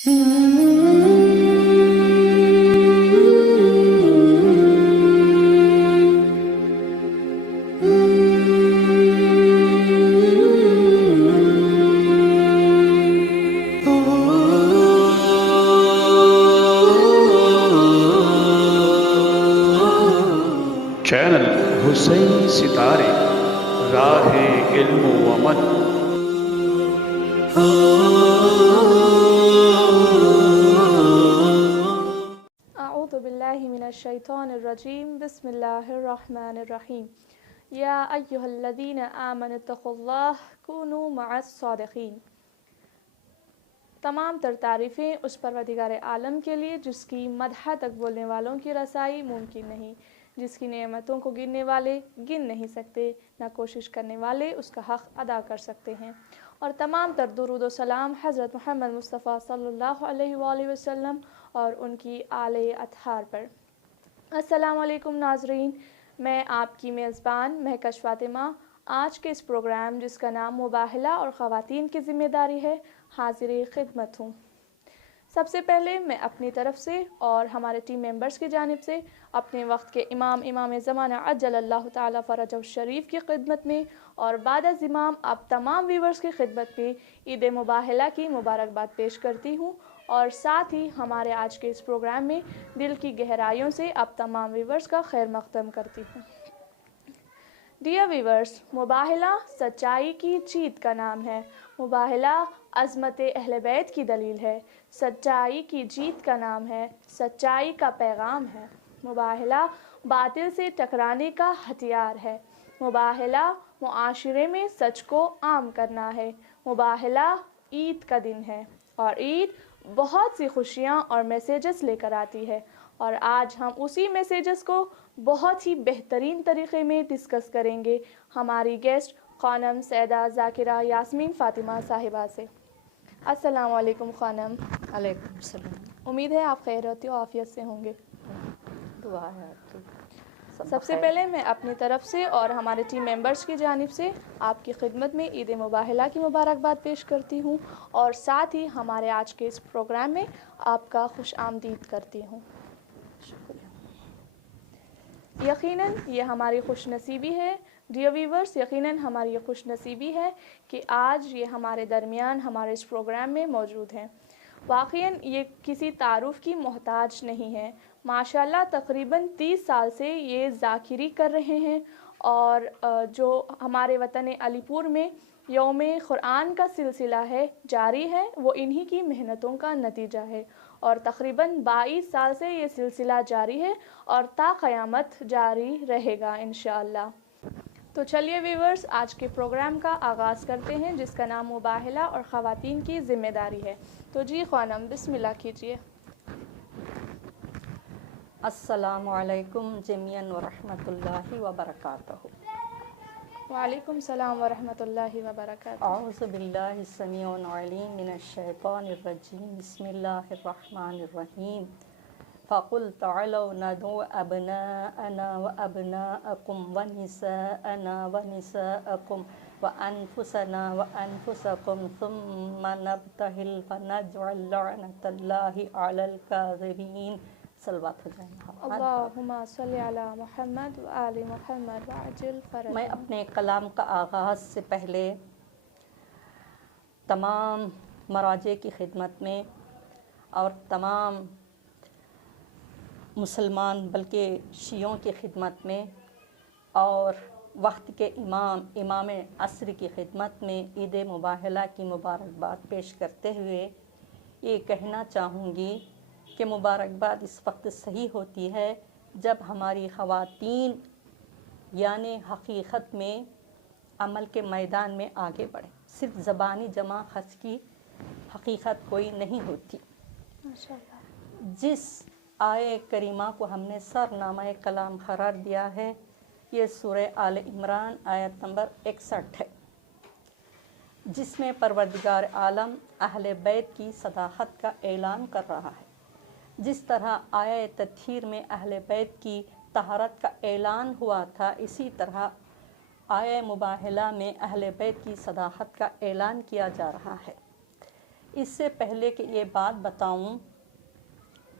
Channel حسین ستارے راہ علم و عمل۔ اعوذ باللہ من الشیطان الرجیم، بسم اللہ الرحمن الرحیم۔ یا ایہا الذین آمنوا اتقوا اللہ کونوا مع الصادقین۔ تمام تر تعریفیں اس پروردگار عالم کے لیے جس کی مدح تک بولنے والوں کی رسائی ممکن نہیں، جس کی نعمتوں کو گننے والے گن نہیں سکتے، نہ کوشش کرنے والے اس کا حق ادا کر سکتے ہیں، اور تمام تر درود و سلام حضرت محمد مصطفیٰ صلی اللہ علیہ وآلہ وسلم اور ان کی آل اطہار پر۔ السلام علیکم ناظرین، میں آپ کی میزبان مہکش فاطمہ آج کے اس پروگرام جس کا نام مباہلہ اور خواتین کی ذمہ داری ہے حاضر خدمت ہوں۔ سب سے پہلے میں اپنی طرف سے اور ہمارے ٹیم ممبرز کی جانب سے اپنے وقت کے امام زمانہ عجل اللہ تعالی فرجہ الشریف کی خدمت میں اور بعد از امام آپ تمام ویورز کی خدمت میں عید مباہلہ کی مبارکباد پیش کرتی ہوں، اور ساتھ ہی ہمارے آج کے اس پروگرام میں دل کی گہرائیوں سے آپ تمام ویورز کا خیر مقدم کرتی ہوں۔ ڈیئر ویورز، مباہلہ سچائی کی جیت کا نام ہے، مباہلہ عظمت اہل بیت کی دلیل ہے، سچائی کی جیت کا نام ہے، سچائی کا پیغام ہے، مباہلہ باطل سے ٹکرانے کا ہتھیار ہے، مباہلہ معاشرے میں سچ کو عام کرنا ہے، مباہلہ عید کا دن ہے، اور عید بہت سی خوشیاں اور میسیجز لے کر آتی ہے، اور آج ہم اسی میسیجز کو بہت ہی بہترین طریقے میں ڈسکس کریں گے ہماری گیسٹ خانم سیدہ ذاکرہ یاسمین فاطمہ صاحبہ سے۔ السلام علیکم خانم۔ علیکم السلام۔ امید ہے آپ خیریت و عافیت سے ہوں گے۔ دعا ہے آپ کی۔ سب سے پہلے میں اپنی طرف سے اور ہمارے ٹیم ممبرز کی جانب سے آپ کی خدمت میں عید مباہلہ کی مبارکباد پیش کرتی ہوں، اور ساتھ ہی ہمارے آج کے اس پروگرام میں آپ کا خوش آمدید کرتی ہوں۔ شکریہ۔ یقیناً یہ ہماری خوش نصیبی ہے ڈیئر ویورز، یقیناً ہماری یہ خوش نصیبی ہے کہ آج یہ ہمارے درمیان ہمارے اس پروگرام میں موجود ہیں۔ واقعاً یہ کسی تعارف کی محتاج نہیں ہے، ماشاءاللہ تقریباً 30 سال سے یہ ذاکری کر رہے ہیں، اور جو ہمارے وطن علی پور میں یوم قرآن کا سلسلہ ہے جاری ہے، وہ انہی کی محنتوں کا نتیجہ ہے، اور تقریباً 22 سال سے یہ سلسلہ جاری ہے اور تا قیامت جاری رہے گا انشاءاللہ۔ تو چلیے ویورز، آج کے پروگرام کا آغاز کرتے ہیں جس کا نام مباہلہ اور خواتین کی ذمہ داری ہے۔ تو جی خانم بسم اللہ کیجیے۔ السلام علیکم جمیعاً ورحمۃ اللہ وبرکاتہ۔ وعلیکم السلام ورحمۃ اللہ وبرکاتہ۔ اعوذ باللہ السمیع العلیم من الشیطان الرجیم، بسم اللہ الرحمن الرحیم۔ فَقُلْ تَعَالَوْا نَدْعُوا أَبْنَاءَنَا وَأَبْنَاءَكُمْ وَنِسَاءَنَا وَنِسَاءَكُمْ وَأَنفُسَنَا وَأَنفُسَكُمْ ثُمَّ نَبْتَهِلْ فَنَجْعَلْ لَعْنَةَ اللَّهِ عَلَى الْكَاذِبِينَ۔ صلوات ہو جائیں محمد۔ اللہم صلی علی محمد وآل محمد وعجل فرجہ۔ میں اپنے کلام کا آغاز سے پہلے تمام مراجع کی خدمت میں اور تمام مسلمان بلکہ شیعوں کی خدمت میں اور وقت کے امام عصر کی خدمت میں عید مباہلہ کی مبارکباد پیش کرتے ہوئے یہ کہنا چاہوں گی کہ مبارکباد اس وقت صحیح ہوتی ہے جب ہماری خواتین یعنی حقیقت میں عمل کے میدان میں آگے بڑھیں۔ صرف زبانی جمع خرچ کی حقیقت کوئی نہیں ہوتی۔ جس آیہ کریمہ کو ہم نے سرنامہ کلام قرار دیا ہے یہ سورہ آل عمران آیت نمبر 61 ہے، جس میں پروردگار عالم اہل بیت کی صداقت کا اعلان کر رہا ہے۔ جس طرح آیہ تطہیر میں اہل بیت کی طہارت کا اعلان ہوا تھا، اسی طرح آیہ مباہلہ میں اہل بیت کی صداقت کا اعلان کیا جا رہا ہے۔ اس سے پہلے کہ یہ بات بتاؤں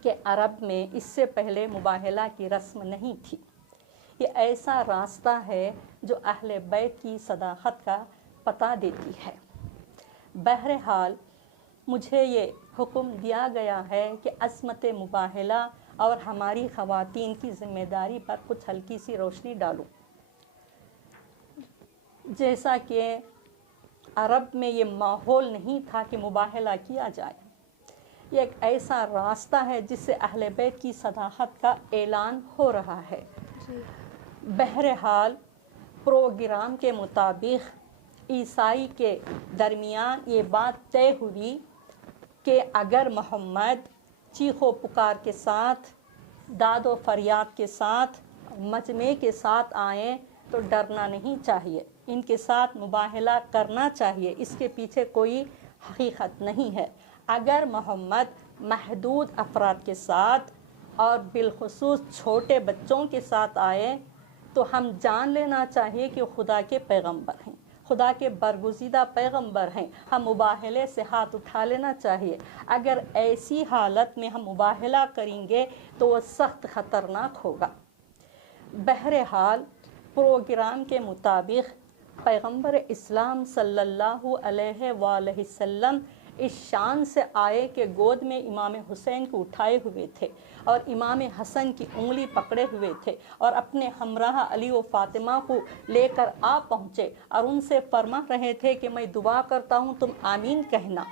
کہ عرب میں اس سے پہلے مباہلہ کی رسم نہیں تھی. یہ ایسا راستہ ہے جو اہل بیت کی صداقت کا پتہ دیتی ہے. بہرحال مجھے یہ حکم دیا گیا ہے کہ عصمت مباہلہ اور ہماری خواتین کی ذمہ داری پر کچھ ہلکی سی روشنی ڈالوں. جیسا کہ عرب میں یہ ماحول نہیں تھا کہ مباہلہ کیا جائے. یہ ایک ایسا راستہ ہے جس سے اہل بیت کی صداقت کا اعلان ہو رہا ہے. بہرحال پروگرام کے مطابق عیسائی کے درمیان یہ بات طے ہوئی کہ اگر محمد چیخ و پکار کے ساتھ، داد و فریاد کے ساتھ، مجمع کے ساتھ آئیں تو ڈرنا نہیں چاہیے، ان کے ساتھ مباہلہ کرنا چاہیے. اس کے پیچھے کوئی حقیقت نہیں ہے. اگر محمد محدود افراد کے ساتھ اور بالخصوص چھوٹے بچوں کے ساتھ آئے تو ہم جان لینا چاہیے کہ خدا کے پیغمبر ہیں، خدا کے برگزیدہ پیغمبر ہیں. ہم مباہلے سے ہاتھ اٹھا لینا چاہیے. اگر ایسی حالت میں ہم مباہلہ کریں گے تو وہ سخت خطرناک ہوگا. بہرحال پروگرام کے مطابق پیغمبر اسلام صلی اللہ علیہ وآلہ وسلم اس شان سے آئے کہ گود میں امام حسین کو اٹھائے ہوئے تھے اور امام حسن کی انگلی پکڑے ہوئے تھے اور اپنے ہمراہ علی و فاطمہ کو لے کر آ پہنچے اور ان سے فرما رہے تھے کہ میں دعا کرتا ہوں تم آمین کہنا.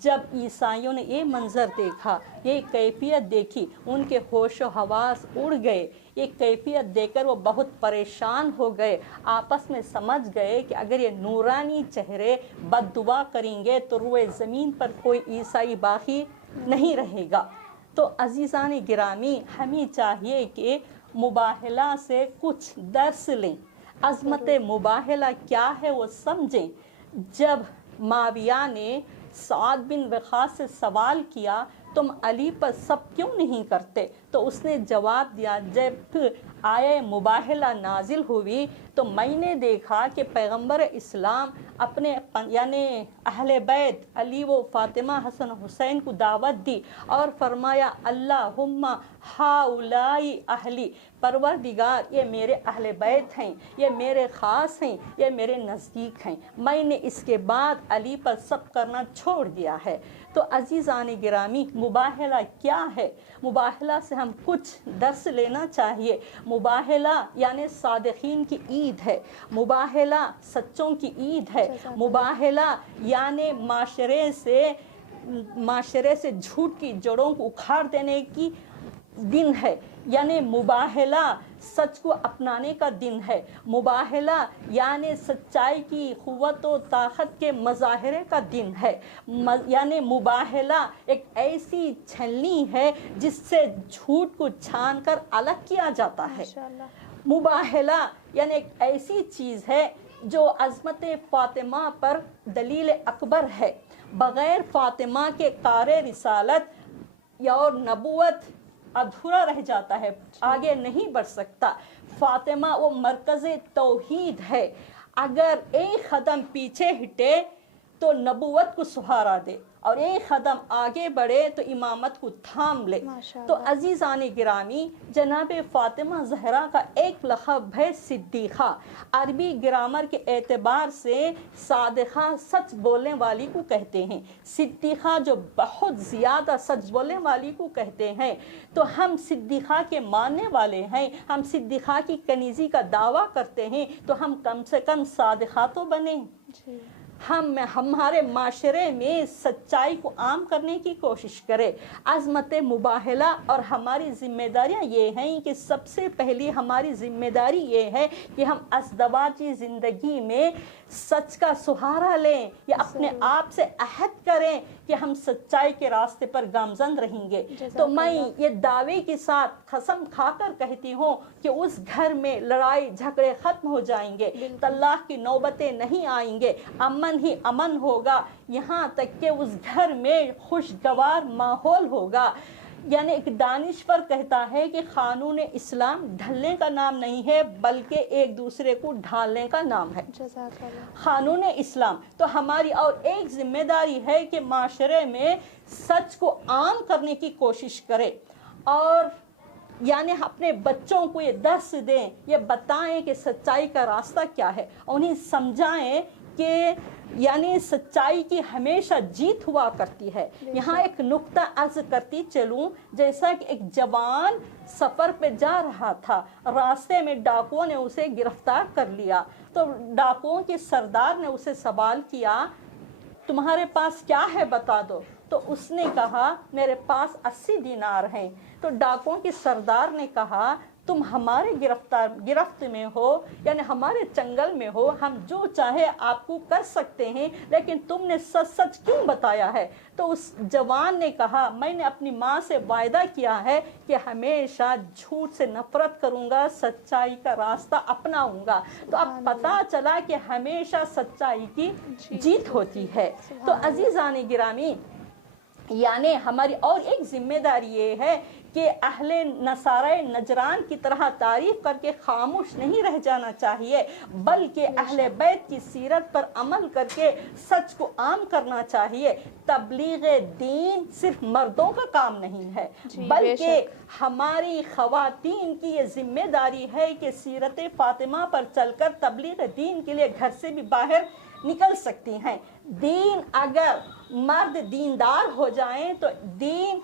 جب عیسائیوں نے یہ منظر دیکھا، یہ کیفیت دیکھی، ان کے ہوش و حواس اڑ گئے. یہ کیفیت دیکھ کر وہ بہت پریشان ہو گئے. آپس میں سمجھ گئے کہ اگر یہ نورانی چہرے بد دعا کریں گے تو روئے زمین پر کوئی عیسائی باقی نہیں رہے گا. تو عزیزان گرامی، ہمیں چاہیے کہ مباہلہ سے کچھ درس لیں، عظمت مباہلہ کیا ہے وہ سمجھیں. جب معاویہ نے سعد بن وقاص سے سوال کیا تم علی پر سب کیوں نہیں کرتے، تو اس نے جواب دیا جب آیہ مباہلہ نازل ہوئی تو میں نے دیکھا کہ پیغمبر اسلام اپنے یعنی اہل بیت علی و فاطمہ حسن حسین کو دعوت دی اور فرمایا اللہم ہاؤلائی اہلی، پروردگار یہ میرے اہل بیت ہیں، یہ میرے خاص ہیں، یہ میرے نزدیک ہیں. میں نے اس کے بعد علی پر سب کرنا چھوڑ دیا ہے. تو عزیزان گرامی، مباہلہ کیا ہے؟ مباہلہ سے ہم کچھ درس لینا چاہیے. مباہلہ یعنی صادقین کی عید ہے، مباہلہ سچوں کی عید ہے، مباہلہ یعنی معاشرے سے جھوٹ کی جڑوں کو اکھاڑ دینے کی دن ہے، یعنی مباہلہ سچ کو اپنانے کا دن ہے. مباہلہ یعنی سچائی کی قوت و طاقت کے مظاہرے کا دن ہے. یعنی مباہلہ ایک ایسی چھلنی ہے جس سے جھوٹ کو چھان کر الگ کیا جاتا ہے. مباہلہ یعنی ایک ایسی چیز ہے جو عظمت فاطمہ پر دلیل اکبر ہے. بغیر فاطمہ کے کار رسالت یا نبوت ادھورا رہ جاتا ہے، آگے نہیں بڑھ سکتا. فاطمہ وہ مرکز توحید ہے. اگر ایک قدم پیچھے ہٹے تو نبوت کو سہارا دے اور ایک قدم آگے بڑھے تو امامت کو تھام لے. تو عزیزان گرامی، جناب فاطمہ زہرا کا ایک لقب ہے صدیقہ. عربی گرامر کے اعتبار سے صادقہ سچ بولنے والی کو کہتے ہیں، صدیقہ جو بہت زیادہ سچ بولنے والی کو کہتے ہیں. تو ہم صدیقہ کے ماننے والے ہیں، ہم صدیقہ کی کنیزی کا دعویٰ کرتے ہیں، تو ہم کم سے کم صادقہ تو بنیں. ہمارے معاشرے میں سچائی کو عام کرنے کی کوشش کرے. عظمت مباہلہ اور ہماری ذمہ داریاں یہ ہیں کہ سب سے پہلی ہماری ذمہ داری یہ ہے کہ ہم ازدواجی زندگی میں سچ کا سہارا لیں یا اپنے آپ سے عہد کریں کہ ہم سچائی کے راستے پر گامزن رہیں گے. تو میں یہ دعوے کے ساتھ قسم کھا کر کہتی ہوں کہ اس گھر میں لڑائی جھگڑے ختم ہو جائیں گے، طلاق کی نوبتیں نہیں آئیں گے، امن ہی امن ہوگا، یہاں تک کہ اس گھر میں خوشگوار ماحول ہوگا. یعنی ایک دانشور کہتا ہے کہ قانون اسلام ڈھلنے کا نام نہیں ہے بلکہ ایک دوسرے کو ڈھالنے کا نام ہے، جزاک اللہ۔ قانون اسلام۔ تو ہماری اور ایک ذمہ داری ہے کہ معاشرے میں سچ کو عام کرنے کی کوشش کرے، اور یعنی اپنے بچوں کو یہ درس دیں، یہ بتائیں کہ سچائی کا راستہ کیا ہے، انہیں سمجھائیں کہ یعنی سچائی کی ہمیشہ جیت ہوا کرتی ہے۔ یہاں ایک نقطہ عرض کرتی چلوں، جیسا کہ ایک جوان سفر پہ جا رہا تھا، راستے میں ڈاکوؤں نے اسے گرفتار کر لیا، تو ڈاکوؤں کے سردار نے اسے سوال کیا تمہارے پاس کیا ہے بتا دو، تو اس نے کہا میرے پاس 80 دینار ہیں۔ تو ڈاکوؤں کے سردار نے کہا تم ہمارے گرفت میں ہو، یعنی ہمارے چنگل میں ہو، ہم جو چاہے آپ کو کر سکتے ہیں، لیکن تم نے سچ سچ کیوں بتایا ہے؟ تو اس جوان نے کہا میں نے اپنی ماں سے وعدہ کیا ہے کہ ہمیشہ جھوٹ سے نفرت کروں گا، سچائی کا راستہ اپناؤں گا۔ تو اب پتہ چلا کہ ہمیشہ سچائی کی جیت ہوتی ہے۔ تو عزیزان گرامی، یعنی ہماری اور ایک ذمہ داری یہ ہے کہ اہل نصارہ نجران کی طرح تعریف کر کے خاموش نہیں رہ جانا چاہیے، بلکہ اہل بیت کی سیرت پر عمل کر کے سچ کو عام کرنا چاہیے۔ تبلیغ دین صرف مردوں کا کام نہیں ہے، بلکہ ہماری خواتین کی یہ ذمہ داری ہے کہ سیرت فاطمہ پر چل کر تبلیغ دین کے لیے گھر سے بھی باہر نکل سکتی ہیں۔ دین اگر مرد دیندار ہو جائیں تو دین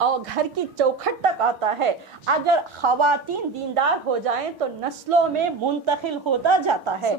اور گھر کی چوکھٹ تک آتا ہے، اگر خواتین دیندار ہو جائیں تو نسلوں میں منتقل ہوتا جاتا ہے۔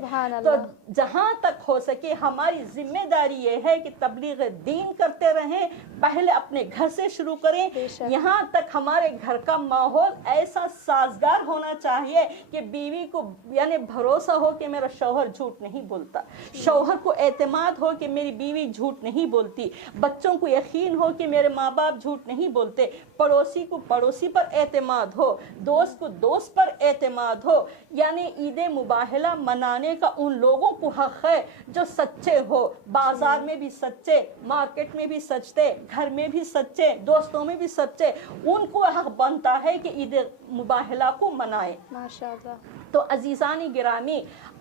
تو جہاں تک ہو سکے ہماری ذمہ داری یہ ہے کہ تبلیغ دین کرتے رہیں، پہلے اپنے گھر سے شروع کریں، یہاں تک ہمارے گھر کا ماحول ایسا سازگار ہونا چاہیے کہ بیوی کو یعنی بھروسہ ہو کہ میرا شوہر جھوٹ نہیں بولتا، شوہر کو اعتماد ہو کہ میری بیوی جھوٹ نہیں بولتی، بچوں کو یقین ہو کہ میرے ماں باپ جھوٹ نہیں بولتے، پڑوسی کو پڑوسی پر اعتماد ہو، دوست کو دوست پر اعتماد ہو۔ یعنی عید مباہلہ منانے کا ان لوگوں کو حق ہے جو سچے ہو، بازار میں بھی سچے، مارکیٹ میں بھی سچے، گھر میں بھی سچے، دوستوں میں بھی سچے، ان کو حق بنتا ہے کہ عید مباہلہ کو منائے۔ ماشاءاللہ۔ تو عزیزانی گرامی،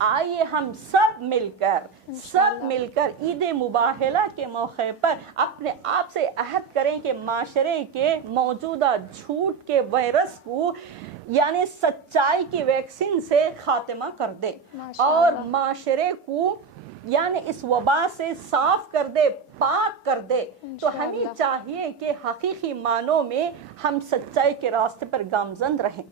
آئیے ہم سب مل کر عید مباہلہ کے موقع پر اپنے آپ سے عہد کریں کہ معاشرے کے موجودہ جھوٹ کے وائرس کو یعنی سچائی کی ویکسین سے خاتمہ کر دے، اور معاشرے کو یعنی اس وبا سے صاف کر دے، پاک کر دے۔ تو ہمیں چاہیے کہ حقیقی معنوں میں ہم سچائی کے راستے پر گامزن رہیں،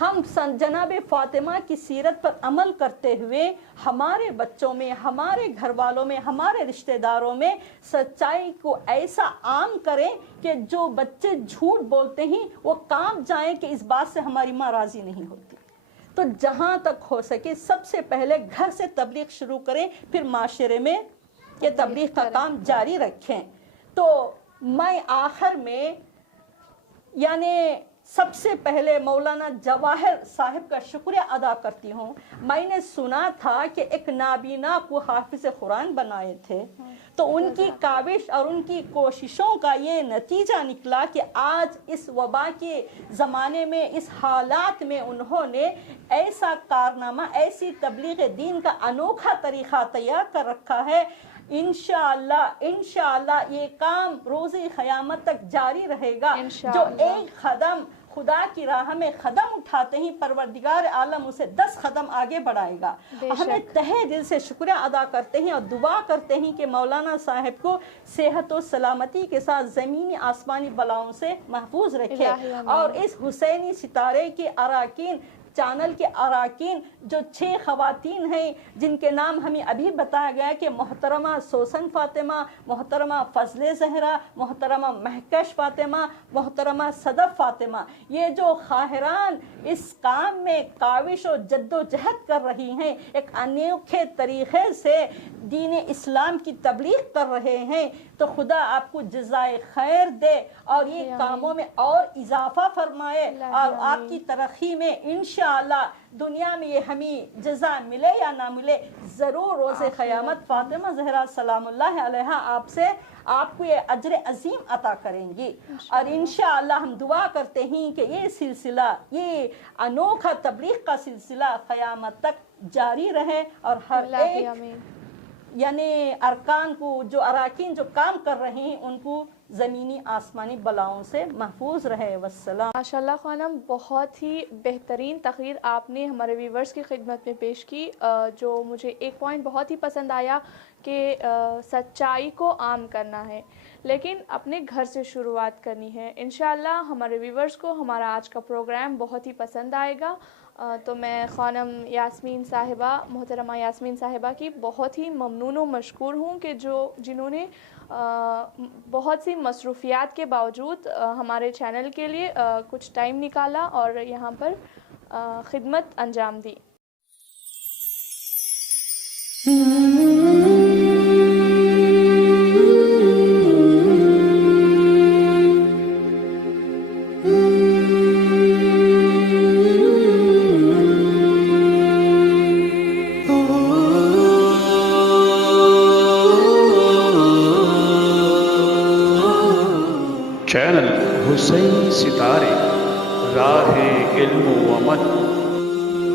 ہم جناب فاطمہ کی سیرت پر عمل کرتے ہوئے ہمارے بچوں میں، ہمارے گھر والوں میں، ہمارے رشتہ داروں میں سچائی کو ایسا عام کریں کہ جو بچے جھوٹ بولتے ہیں وہ کام جائیں کہ اس بات سے ہماری ماں راضی نہیں ہوتی۔ تو جہاں تک ہو سکے سب سے پہلے گھر سے تبلیغ شروع کریں، پھر معاشرے میں یہ تبلیغ کا کام جاری رکھیں۔ تو میں آخر میں یعنی سب سے پہلے مولانا جواہر صاحب کا شکریہ ادا کرتی ہوں۔ میں نے سنا تھا کہ ایک نابینا کو حافظ قرآن بنائے تھے، تو ان کی کاوش اور ان کی کوششوں کا یہ نتیجہ نکلا کہ آج اس وبا کے زمانے میں، اس حالات میں انہوں نے ایسا کارنامہ، ایسی تبلیغ دین کا انوکھا طریقہ تیار کر رکھا ہے۔ انشاءاللہ یہ کام روز قیامت تک جاری رہے گا۔ جو ایک قدم خدا کی راہ میں قدم اٹھاتے ہیں، پروردگار عالم اسے 10 قدم آگے بڑھائے گا۔ ہمیں تہہ دل سے شکریہ ادا کرتے ہیں اور دعا کرتے ہیں کہ مولانا صاحب کو صحت و سلامتی کے ساتھ زمینی آسمانی بلاؤں سے محفوظ رکھے، اور اس حسینی ستارے کے اراکین، چینل کے اراکین جو 6 خواتین ہیں جن کے نام ہمیں ابھی بتایا گیا کہ محترمہ سوسن فاطمہ، محترمہ فضل زہرا، محترمہ مہکش فاطمہ، محترمہ صدف فاطمہ، یہ جو خواہران اس کام میں کاوش و جد و جہد کر رہی ہیں، ایک انوکھے طریقے سے دین اسلام کی تبلیغ کر رہے ہیں، تو خدا آپ کو جزائے خیر دے اور یہ کاموں میں اور اضافہ فرمائے، اور آپ کی ترقی میں انشاءاللہ انشاءاللہ دنیا میں یہ ہمیں جزا ملے یا نہ ملے، ضرور روز قیامت فاطمہ زہرا سلام اللہ علیہا آپ کو یہ اجر عظیم عطا کریں گی۔ اور انشاءاللہ ہم دعا کرتے ہیں کہ یہ سلسلہ، یہ انوکھا تبلیغ کا سلسلہ قیامت تک جاری رہے، اور ہر ایک یعنی ارکان کو، جو اراکین جو کام کر رہے ہیں، ان کو زمینی آسمانی بلاؤں سے محفوظ رہے۔ والسلام۔ ماشاءاللہ خانم، بہت ہی بہترین تقریر آپ نے ہمارے ویورز کی خدمت میں پیش کی۔ جو مجھے ایک پوائنٹ بہت ہی پسند آیا کہ سچائی کو عام کرنا ہے، لیکن اپنے گھر سے شروعات کرنی ہے۔ انشاءاللہ ہمارے ویورز کو ہمارا آج کا پروگرام بہت ہی پسند آئے گا۔ تو میں خانم یاسمین صاحبہ، محترمہ یاسمین صاحبہ کی بہت ہی ممنون و مشکور ہوں کہ جنہوں نے بہت سی مصروفیات کے باوجود ہمارے چینل کے لیے کچھ ٹائم نکالا اور یہاں پر خدمت انجام دی۔ چینل حسین ستارے، راہ علم و عمل۔